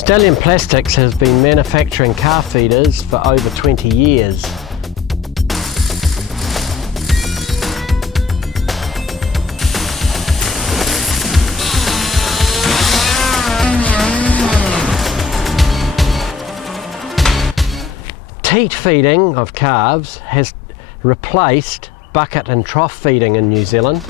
Stallion Plastics has been manufacturing calf feeders for over 20 years. Teat feeding of calves has replaced bucket and trough feeding in New Zealand.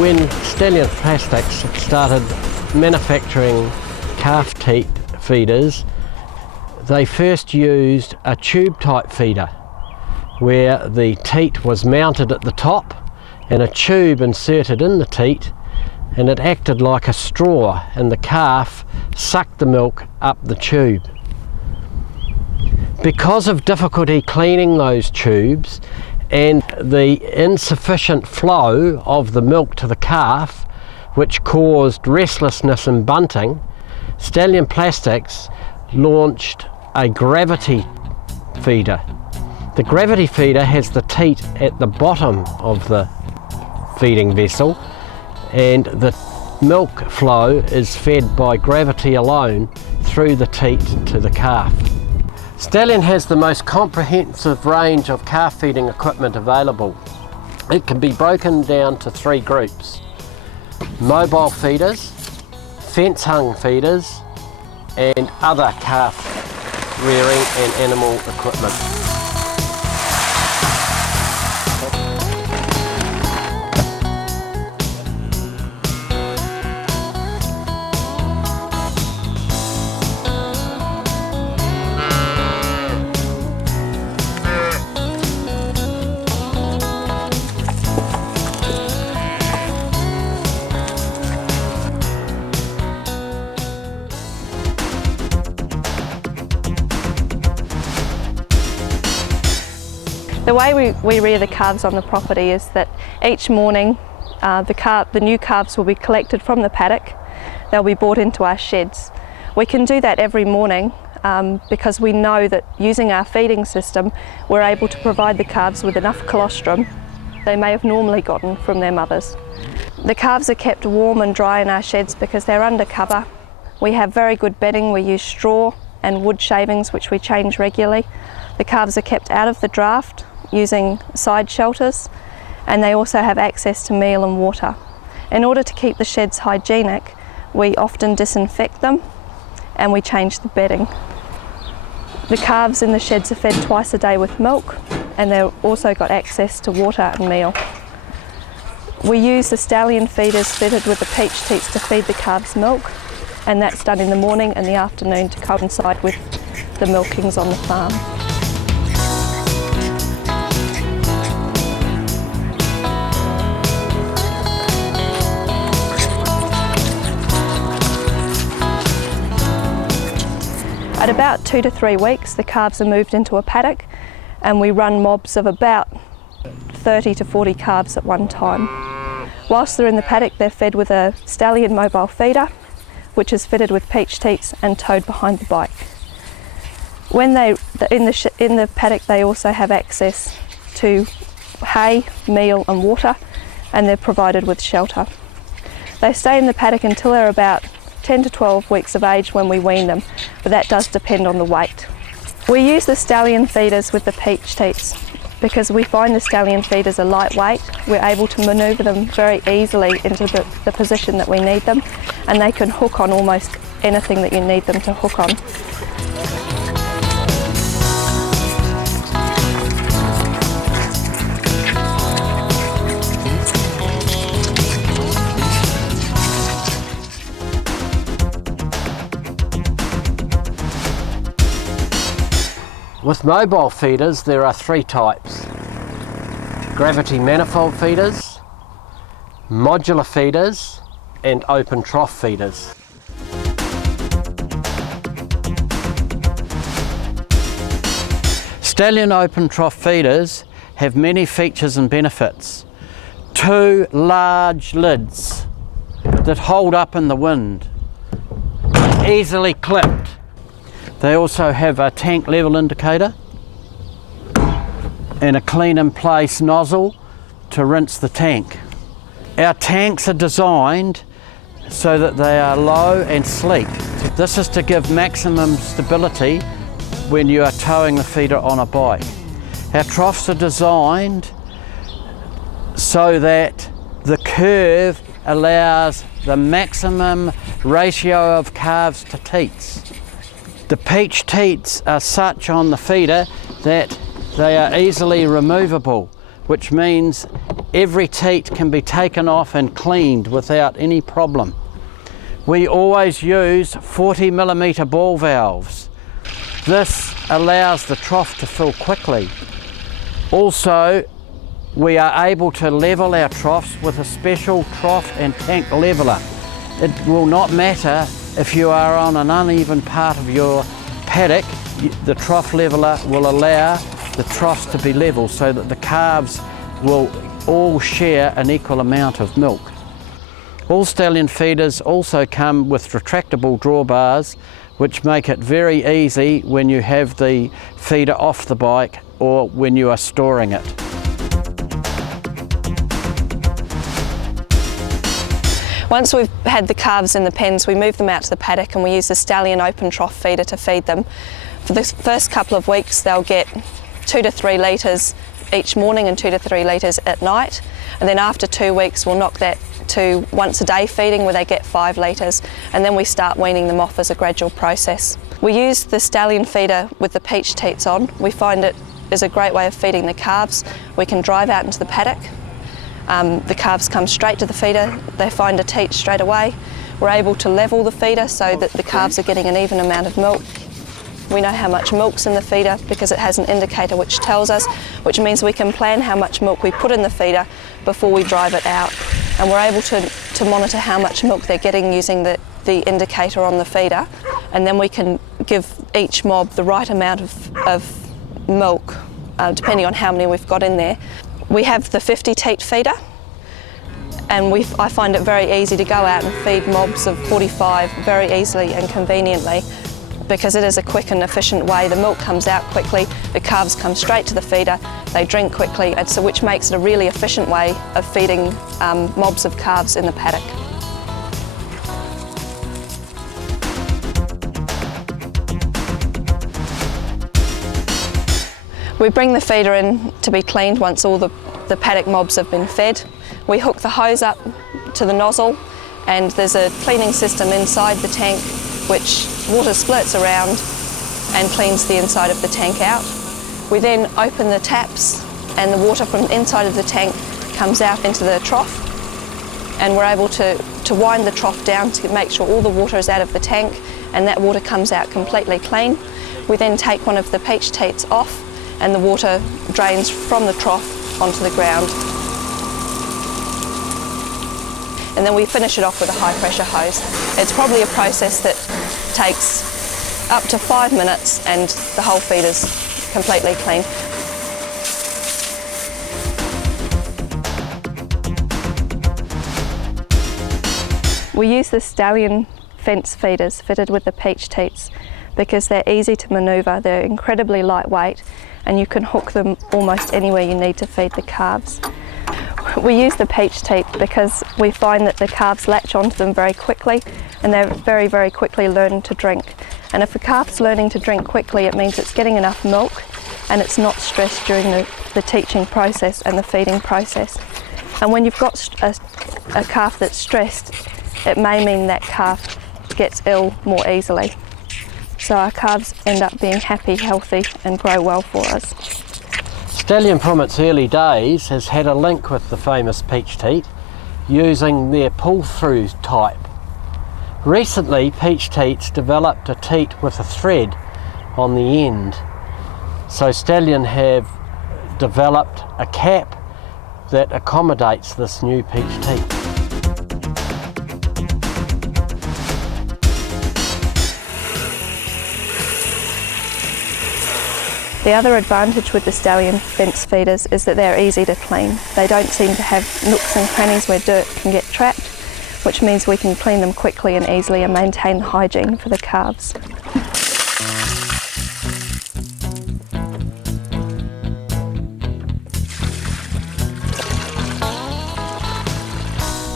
When Stallion Plastics started manufacturing calf teat feeders, they first used a tube type feeder where the teat was mounted at the top and a tube inserted in the teat, and it acted like a straw and the calf sucked the milk up the tube. Because of difficulty cleaning those tubes and the insufficient flow of the milk to the calf, which caused restlessness and bunting, Stallion Plastics launched a gravity feeder. The gravity feeder has the teat at the bottom of the feeding vessel, and the milk flow is fed by gravity alone through the teat to the calf. Stallion has the most comprehensive range of calf feeding equipment available. It can be broken down to three groups: mobile feeders, fence hung feeders, and other calf rearing and animal equipment. The way we rear the calves on the property is that each morning the new calves will be collected from the paddock. They'll be brought into our sheds. We can do that every morning because we know that using our feeding system we're able to provide the calves with enough colostrum they may have normally gotten from their mothers. The calves are kept warm and dry in our sheds because they're under cover. We have very good bedding. We use straw and wood shavings which we change regularly. The calves are kept out of the draft using side shelters, and they also have access to meal and water. In order to keep the sheds hygienic, we often disinfect them and we change the bedding. The calves in the sheds are fed twice a day with milk, and they've also got access to water and meal. We use the Stallion feeders fitted with the peach teats to feed the calves milk, and that's done in the morning and the afternoon to coincide with the milkings on the farm. At about 2 to 3 weeks, the calves are moved into a paddock, and we run mobs of about 30 to 40 calves at one time. Whilst they're in the paddock, they're fed with a Stallion mobile feeder, which is fitted with peach teats and towed behind the bike. When they're in the paddock, they also have access to hay, meal and water, and they're provided with shelter. They stay in the paddock until they're about 10 to 12 weeks of age when we wean them, but that does depend on the weight. We use the Stallion feeders with the peach teats because we find the Stallion feeders are lightweight. We're able to manoeuvre them very easily into the position that we need them, and they can hook on almost anything that you need them to hook on. With mobile feeders, there are three types: gravity manifold feeders, modular feeders, and open trough feeders. Stallion open trough feeders have many features and benefits. 2 large lids that hold up in the wind, easily clipped. They also have a tank level indicator and a clean in place nozzle to rinse the tank. Our tanks are designed so that they are low and sleek. This is to give maximum stability when you are towing the feeder on a bike. Our troughs are designed so that the curve allows the maximum ratio of calves to teats. The peach teats are such on the feeder that they are easily removable, which means every teat can be taken off and cleaned without any problem. We always use 40mm ball valves. This allows the trough to fill quickly. Also, we are able to level our troughs with a special trough and tank leveler. It will not matter if you are on an uneven part of your paddock, the trough leveler will allow the troughs to be level so that the calves will all share an equal amount of milk. All stallion feeders also come with retractable drawbars, which make it very easy when you have the feeder off the bike or when you are storing it. Once we've had the calves in the pens, we move them out to the paddock and we use the stallion open trough feeder to feed them. For the first couple of weeks, they'll get 2 to 3 litres each morning and 2 to 3 litres at night. And then after 2 weeks, we'll knock that to once a day feeding where they get 5 litres, and then we start weaning them off as a gradual process. We use the stallion feeder with the peach teats on. We find it is a great way of feeding the calves. We can drive out into the paddock. The calves come straight to the feeder, they find a teat straight away. We're able to level the feeder so that the calves are getting an even amount of milk. We know how much milk's in the feeder because it has an indicator which tells us, which means we can plan how much milk we put in the feeder before we drive it out. And we're able to monitor how much milk they're getting using the indicator on the feeder, and then we can give each mob the right amount of milk, depending on how many we've got in there. We have the 50 teat feeder, and I find it very easy to go out and feed mobs of 45 very easily and conveniently, because it is a quick and efficient way. The milk comes out quickly, the calves come straight to the feeder, they drink quickly, and so which makes it a really efficient way of feeding mobs of calves in the paddock. We bring the feeder in to be cleaned once all the paddock mobs have been fed. We hook the hose up to the nozzle, and there's a cleaning system inside the tank which water splurts around and cleans the inside of the tank out. We then open the taps and the water from inside of the tank comes out into the trough, and we're able to wind the trough down to make sure all the water is out of the tank and that water comes out completely clean. We then take one of the peach teats off and the water drains from the trough onto the ground. And then we finish it off with a high pressure hose. It's probably a process that takes up to 5 minutes and the whole feeder's completely clean. We use the stallion fence feeders fitted with the peach teats because they're easy to manoeuvre, they're incredibly lightweight, and you can hook them almost anywhere you need to feed the calves. We use the peach teat because we find that the calves latch onto them very quickly, and they're very, very quickly learn to drink. And if a calf's learning to drink quickly, it means it's getting enough milk and it's not stressed during the teaching process and the feeding process. And when you've got a calf that's stressed, it may mean that calf gets ill more easily. So our calves end up being happy, healthy, and grow well for us. Stallion from its early days has had a link with the famous peach teat using their pull-through type. Recently, peach teats developed a teat with a thread on the end. So Stallion have developed a cap that accommodates this new peach teat. The other advantage with the stallion fence feeders is that they're easy to clean. They don't seem to have nooks and crannies where dirt can get trapped. which means we can clean them quickly and easily and maintain the hygiene for the calves.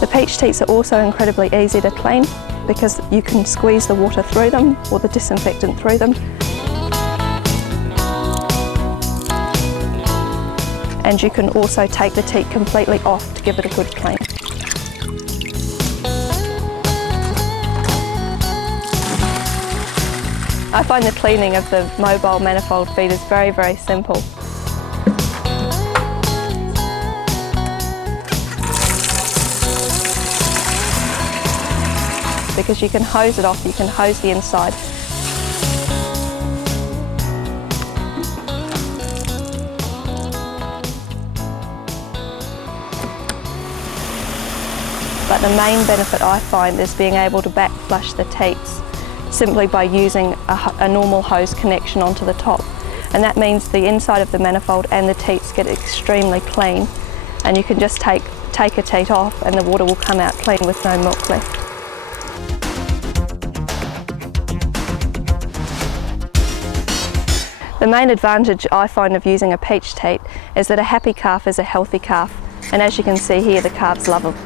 The peach teats are also incredibly easy to clean because you can squeeze the water through them or the disinfectant through them. And you can also take the teat completely off to give it a good clean. I find the cleaning of the mobile manifold feeders very, very simple. Because you can hose it off, you can hose the inside. But the main benefit I find is being able to back flush the teats simply by using a normal hose connection onto the top. And that means the inside of the manifold and the teats get extremely clean, and you can just take a teat off and the water will come out clean with no milk left. The main advantage I find of using a peach teat is that a happy calf is a healthy calf, and as you can see here, the calves love them.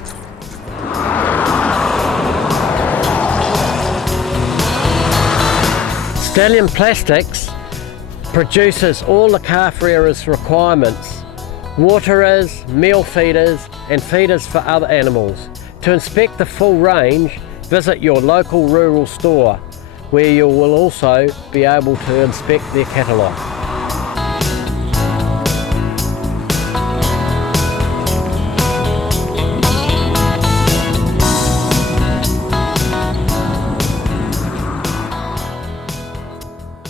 Stallion Plastics produces all the calf rearers' requirements: waterers, meal feeders and feeders for other animals. To inspect the full range, visit your local rural store, where you will also be able to inspect their catalogue.